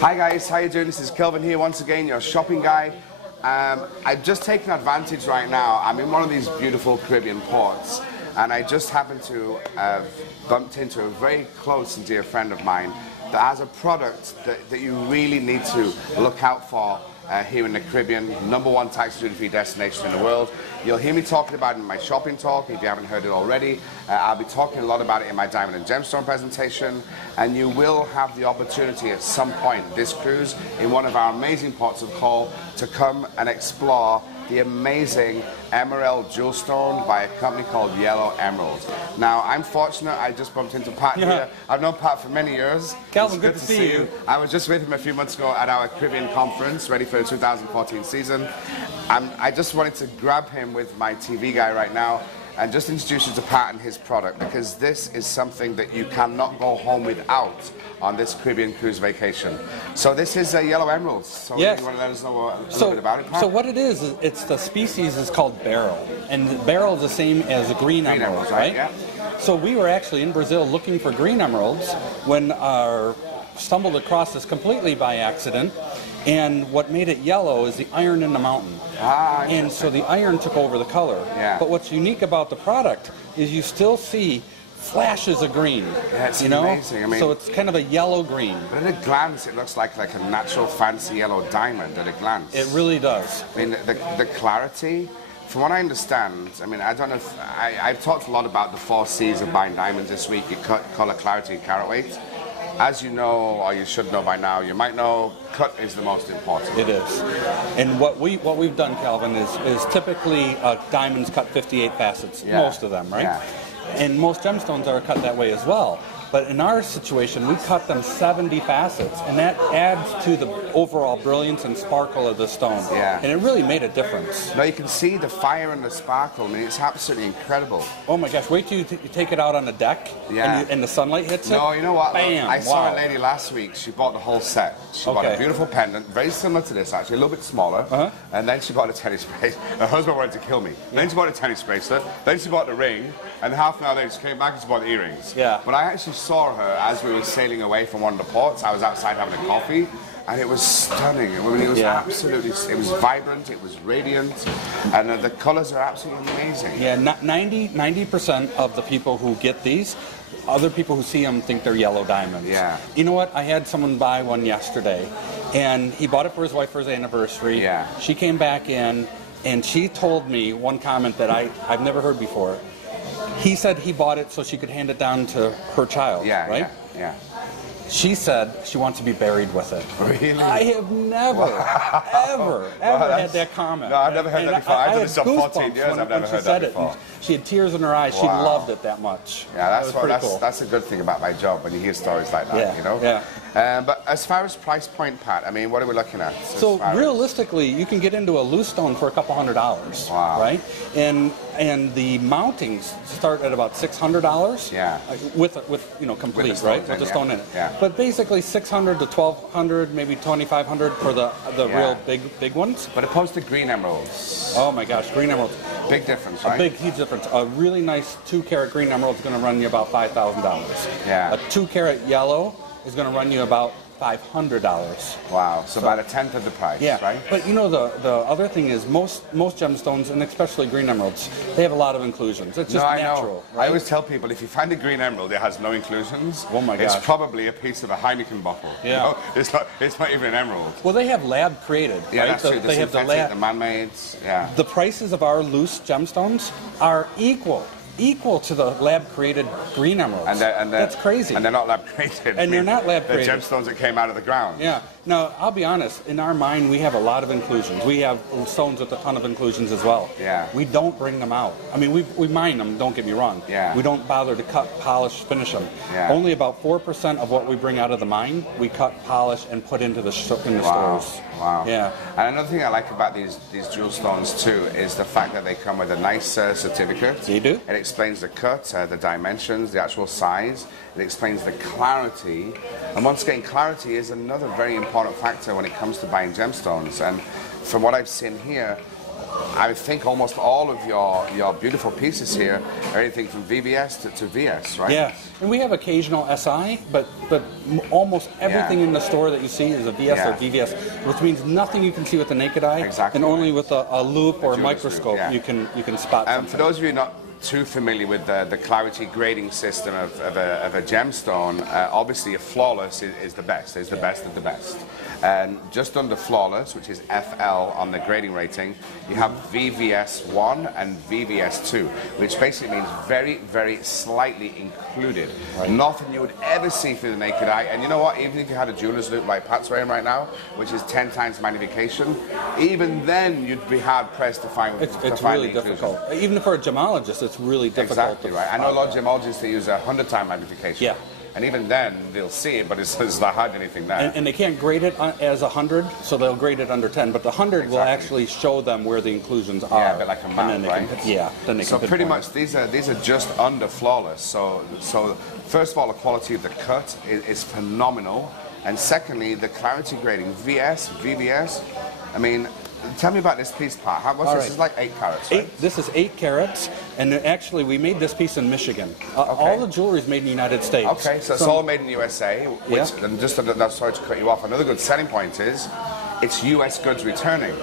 Hi guys, how you doing? This is Kelvin here once again, your shopping guide. I've just taken advantage right now. I'm in one of these beautiful Caribbean ports, and I just happened to have bumped into a very close and dear friend of mine that has a product that you really need to look out for here in the Caribbean, #1 tax duty-free destination in the world. You'll hear me talking about it in my shopping talk if you haven't heard it already. I'll be talking a lot about it in my Diamond and Gemstone presentation, and you will have the opportunity at some point this cruise in one of our amazing ports of call to come and explore the amazing Emeryl Jewelstone by a company called Yellow Emerald. Now, I'm fortunate, I just bumped into Pat here. I've known Pat for many years. Kelvin, good to see you. I was just with him a few months ago at our Caribbean conference, ready for the 2014 season. I just wanted to grab him with my TV guy right now and just introduce you to Pat and his product, because this is something that you cannot go home without on this Caribbean cruise vacation. So this is a Yellow Emerald. So yes. You want to let us know a little bit about it, Pat? So what it is, it's the species is called beryl, and the beryl is the same as a green emerald, right? Yeah. So we were actually in Brazil looking for green emeralds when stumbled across this completely by accident. And what made it yellow is the iron in the mountain. And so the iron took over the color. Yeah. But what's unique about the product is you still see flashes of green. Yeah, it's amazing. I mean, so it's kind of a yellow-green. But at a glance, it looks like a natural fancy yellow diamond at a glance. It really does. I mean, the clarity, from what I understand, I mean, I don't know if... I've talked a lot about the 4 C's of buying diamonds this week: cut, color, clarity, carat weight. As you know, or you should know by now, you might know, cut is the most important. It is. And what we've done, Kelvin, is typically diamonds cut 58 facets, most of them, right? Yeah. And most gemstones are cut that way as well. But in our situation, we cut them 70 facets, and that adds to the overall brilliance and sparkle of the stone. Yeah. And it really made a difference. Now you can see the fire and the sparkle. I mean, it's absolutely incredible. Oh my gosh, wait till you take it out on the deck and the sunlight hits it. No, you know what? Bam, I saw a lady last week, she bought the whole set. She bought a beautiful pendant, very similar to this actually, a little bit smaller. And then she bought a tennis bracelet. Her husband wanted to kill me. Then she bought a tennis bracelet. Then she bought the ring. And half an hour later she came back and she bought the earrings. Yeah. But I actually saw her as we were sailing away from one of the ports. I was outside having a coffee, and it was stunning. I mean, it was absolutely, it was vibrant, it was radiant, and the colors are absolutely amazing. Yeah, 90% of the people who get these, other people who see them think they're yellow diamonds. Yeah. You know what? I had someone buy one yesterday, and he bought it for his wife for his anniversary. Yeah. She came back in, and she told me one comment that I've never heard before. He said he bought it so she could hand it down to her child, right? Yeah. She said she wants to be buried with it. Really? I have never, ever had that comment. No, I've never heard that before. I've done this for 14 goosebumps years. I've never heard that before. She had tears in her eyes. She loved it that much. Yeah, cool. That's a good thing about my job when you hear stories like that, you know? Yeah. But as far as price point, Pat, I mean, what are we looking at? So realistically, you can get into a loose stone for a couple $100s, right? And the mountings start at about $600. Yeah. With complete, right? With the stone in it. Yeah. But basically $600 to $1,200, maybe $2,500 for the real big ones. But opposed to green emeralds. Oh my gosh, green emeralds. Big difference, right? A big, huge difference. A really nice 2-carat green emerald is going to run you about $5,000. Yeah. A 2-carat yellow is going to run you about $500. Wow, so about a tenth of the price, right? But you know, the other thing is most gemstones, and especially green emeralds, they have a lot of inclusions. It's just natural. Right? I always tell people, if you find a green emerald that has no inclusions, it's probably a piece of a Heineken bottle. Yeah. You know? It's not even an emerald. Well, they have lab created, yeah, right? That's true. They have the lab. The man-made, yeah. The prices of our loose gemstones are equal to the lab-created green emeralds. And that's crazy. And they're not lab-created. And they're not lab-created. They're gemstones that came out of the ground. Yeah. Now, I'll be honest, in our mind, we have a lot of inclusions. We have stones with a ton of inclusions as well. Yeah. We don't bring them out. I mean, we mine them, don't get me wrong. Yeah. We don't bother to cut, polish, finish them. Yeah. Only about 4% of what we bring out of the mine, we cut, polish, and put into the stores. Wow. Yeah. And another thing I like about these jewel stones, too, is the fact that they come with a nice certificate. They do. It explains the cut, the dimensions, the actual size. It explains the clarity. And once again, clarity is another very important factor when it comes to buying gemstones. And from what I've seen here, I think almost all of your beautiful pieces here are anything from VVS to VS, right? Yeah, and we have occasional SI, but almost everything in the store that you see is a VS or VVS, which means nothing you can see with the naked eye, and only with a loop or a microscope you can spot something. For those of you not too familiar with the clarity grading system of a gemstone, obviously a flawless is the best, is the best of the best. And just under flawless, which is FL on the grading rating, you have VVS1 and VVS2, which basically means very, very slightly included. Nothing you would ever see through the naked eye. And you know what? Even if you had a jeweler's loop like Pat's wearing right now, which is 10 times magnification, even then you'd be hard pressed to find. It's really difficult. Even for a gemologist, it's really difficult. Exactly right. I know a lot of gemologists that use 100 times magnification. Yeah. And even then, they'll see it, but it's not hard anything there. And they can't grade it as 100, so they'll grade it under 10. But the 100 will actually show them where the inclusions are. Yeah, a bit like a map, right? Then they so can pretty much these are just under flawless. So first of all, the quality of the cut is phenomenal, and secondly, the clarity grading, VS, VVS. I mean, tell me about this piece, Pat. This is like 8 carats, right? This is 8 carats, and actually we made this piece in Michigan. All the jewelry is made in the United States. Okay, so it's all made in the USA. Which, and just sorry to cut you off. Another good selling point is it's US goods returning.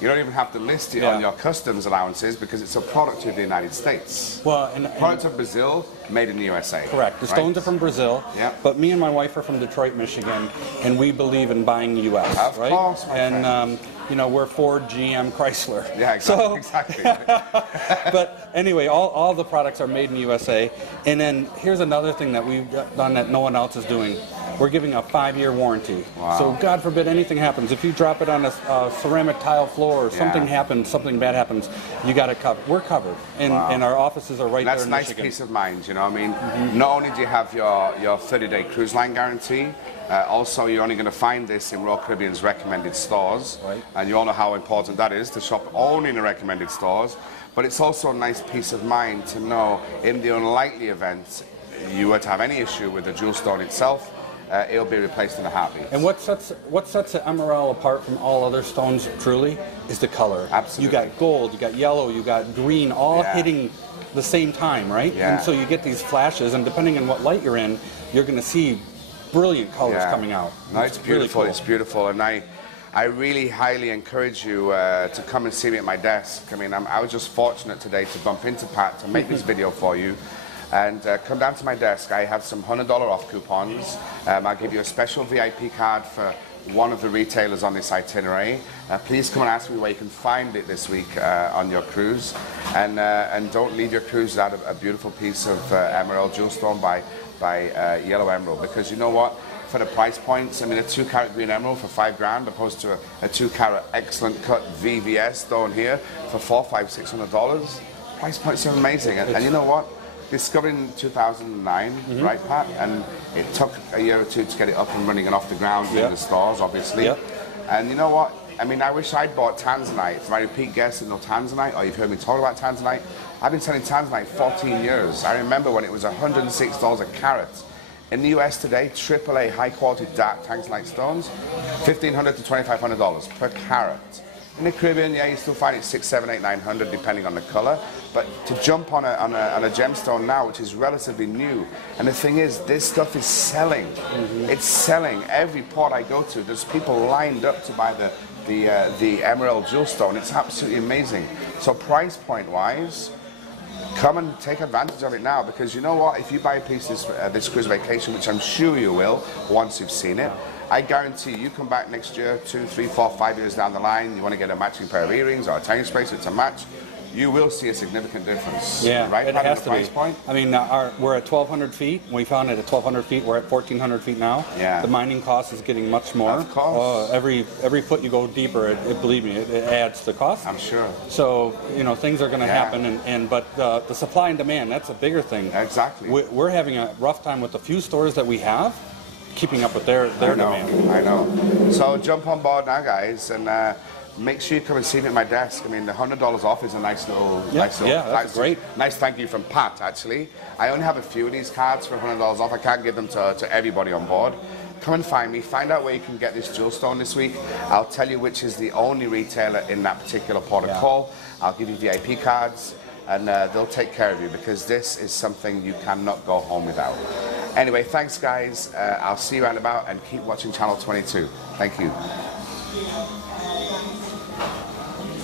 You don't even have to list it on your customs allowances because it's a product of the United States. Well, product of Brazil, made in the USA. Correct. The stones are from Brazil. Yeah. But me and my wife are from Detroit, Michigan, and we believe in buying U.S. Of course, my friend. You know, we're Ford, GM, Chrysler. Yeah, exactly. But anyway, all the products are made in the USA. And then here's another thing that we've done that no one else is doing. We're giving a 5-year warranty. Wow. So God forbid anything happens. If you drop it on a ceramic tile floor or something happens, something bad happens, you got it covered. We're covered. And our offices are right there in Michigan. That's nice peace of mind, you know. I mean, not only do you have your 30-day cruise line guarantee, also you're only going to find this in Royal Caribbean's recommended stores. Right. And you all know how important that is to shop only in the recommended stores. But it's also a nice peace of mind to know in the unlikely event you were to have any issue with the jewelstone itself, it'll be replaced in a heartbeat. And what sets the Emeryl apart from all other stones truly is the color. Absolutely. You got gold, you got yellow, you got green, all hitting the same time, right? Yeah. And so you get these flashes, and depending on what light you're in, you're going to see brilliant colors coming out. No, it's beautiful. Really cool. It's beautiful, and I really highly encourage you to come and see me at my desk. I mean, I was just fortunate today to bump into Pat to make this video for you. And come down to my desk. I have some $100 off coupons. I'll give you a special VIP card for one of the retailers on this itinerary. Please come and ask me where you can find it this week on your cruise. And don't leave your cruise without a beautiful piece of Emeryl Jewelstone by Yellow Emerald. Because you know what? For the price points, I mean, a 2-carat green emerald for $5,000 opposed to a 2-carat excellent cut VVS stone here for $400, $500, $600. Price points are amazing. And you know what? Discovered in 2009, right, Pat? And it took a year or two to get it up and running and off the ground in the stores, obviously. And you know what? I mean, I wish I'd bought tanzanite. For my repeat guests that know tanzanite, or you've heard me talk about tanzanite, I've been selling tanzanite 14 years. I remember when it was $106 a carat. In the US today, AAA high-quality dark tanzanite stones, $1,500 to $2,500 per carat. In the Caribbean, you still find it $600, $700, $800, $900, depending on the color. But to jump on a gemstone now, which is relatively new, and the thing is, this stuff is selling. It's selling. Every port I go to, there's people lined up to buy the Emeryl Jewelstone. It's absolutely amazing. So price point wise, come and take advantage of it now, because you know what? If you buy a piece this cruise vacation, which I'm sure you will once you've seen it, I guarantee you come back next year, 2, 3, 4, 5 years down the line, you want to get a matching pair of earrings or a time space, it's a match, you will see a significant difference. Yeah, right? It has to price be. Point? I mean, we're at 1,200 feet. We found it at 1,200 feet. We're at 1,400 feet now. Yeah. The mining cost is getting much more. Of course. Every foot you go deeper, believe me, it adds to the cost. I'm sure. So, you know, things are going to happen. But the supply and demand, that's a bigger thing. Exactly. We're having a rough time with the few stores that we have, keeping up with their demand. I know. So jump on board now, guys, and make sure you come and see me at my desk. I mean, the $100 off is a nice little, that's great. Nice thank you from Pat. Actually, I only have a few of these cards for $100 off. I can't give them to everybody on board. come and find me. Find out where you can get this jewelstone this week. I'll tell you which is the only retailer in that particular port of call. I'll give you VIP cards, and they'll take care of you, because this is something you cannot go home without. Anyway, thanks guys. I'll see you around about, and keep watching Channel 22. Thank you.